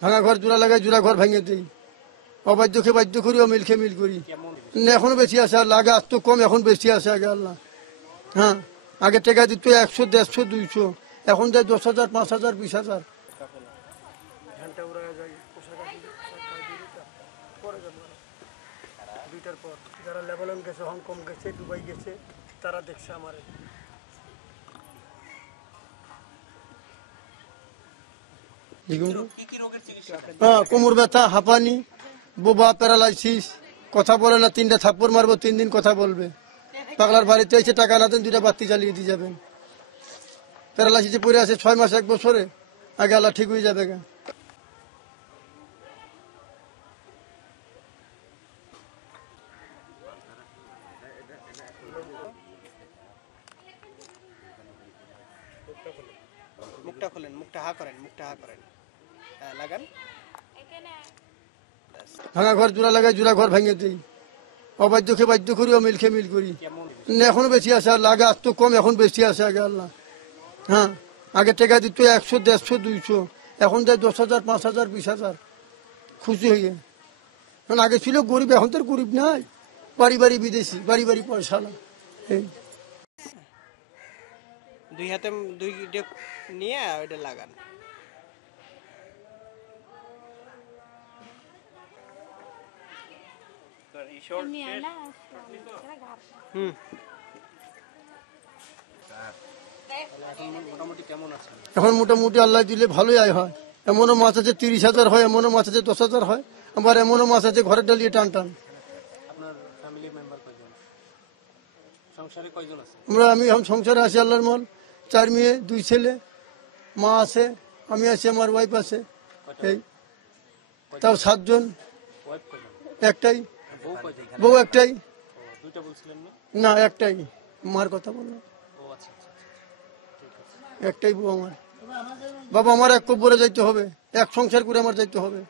ভাঙা ঘর জোড়া লাগাই, জোড়া ঘর ভেঙে দিই, অবাধ্যকে বাধ্য করি, অমিলকে মিল করি। এখনো বেশি আছে, আর লাগা আজ তো কম, এখন বেশি আছে। আগে আল্লাহ, হ্যাঁ, আগে টাকা দিত 100, 150, 200, এখন যায় 10,000, 5,000, 20,000। দুইটার পর যারা লেবানন গেছে, হংকং গেছে, দুবাই গেছে, তারা দেখছে আমার কোমর ব্যথা, হাঁপানি, বোবা, প্যারালাইসিস, কথা বলে না, 3টা থাপ্পড় মারবো 3 দিন কথা বলবে। পাগলার বাড়িতে এসে টাকা না দেন 2টা বাতি জ্বালিয়ে দিয়ে যাবেন। প্যারালাইসিসে পড়ে আছে 6 মাস 1 বছরে, আগে আল্লাহ ঠিক হয়ে যাবে। মুখটা খোলেন, মুখটা হা করেন, মুখটা হা করেন, হ্যাঁ লাগান। ভাঙা ঘর জোড়া লাগাই, জোড়া ঘর ভেঙে দিই, অবাধ্যকে বাধ্য করি, অমিলকে মিল করি। এখনো বেশি আছে, আর লাগা আজ তো কম, এখন বেশি আছে। আগে আল্লাহ, হ্যাঁ, আগে টাকা দিত 100, 150, 200, এখন যায় 10,000, 5,000, 20,000। খুশি হয়ে, কারণ আগে ছিল গরিব, এখন তো গরিব নাই, বাড়ি বাড়ি বিদেশি, বাড়ি বাড়ি পয়সা না। এই 2 হাতে 2 ডিপ নিয়ে ওইটা লাগান। এখন মোটামুটি আল্লাহ দিলে ভালোই আয় হয়। এমনও মাছ আছে 30,000 হয়, এমনও মাছ আছে 10,000 হয়, আবার এমনও মাছ আছে ঘরে ডালিয়ে টান টান। আমি এখন সংসারে আছি, আল্লাহর মল, 4 মেয়ে 2 ছেলে, মা আছে, আমি আছি, আমার ওয়াইফ আছে, এই তাও 7 জন। একটাই বউ, একটাই না, একটাই, মার কথা বললাম, একটাই বউ আমার। বাবা আমার এক কব্বরে যাইতে হবে, এক সংসার করে আমার যাইতে হবে।